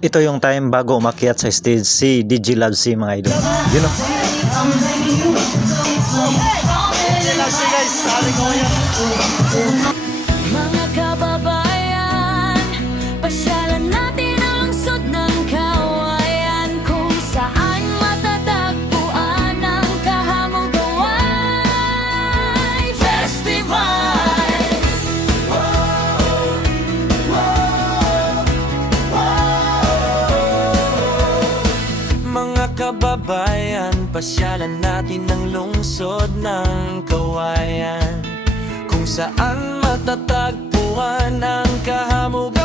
Ito yung time bago umakyat sa stage si DJ Love C, mga idol. Yun o. Mga kababayan, pasyalan natin ang lungsod ng Kawayan, kung saan matatagpuan ang Kahamugaway Festival. Mga kababayan, pasyalan natin ang lungsod ng Kawayan, kung saan matatagpuan ang kahamugan.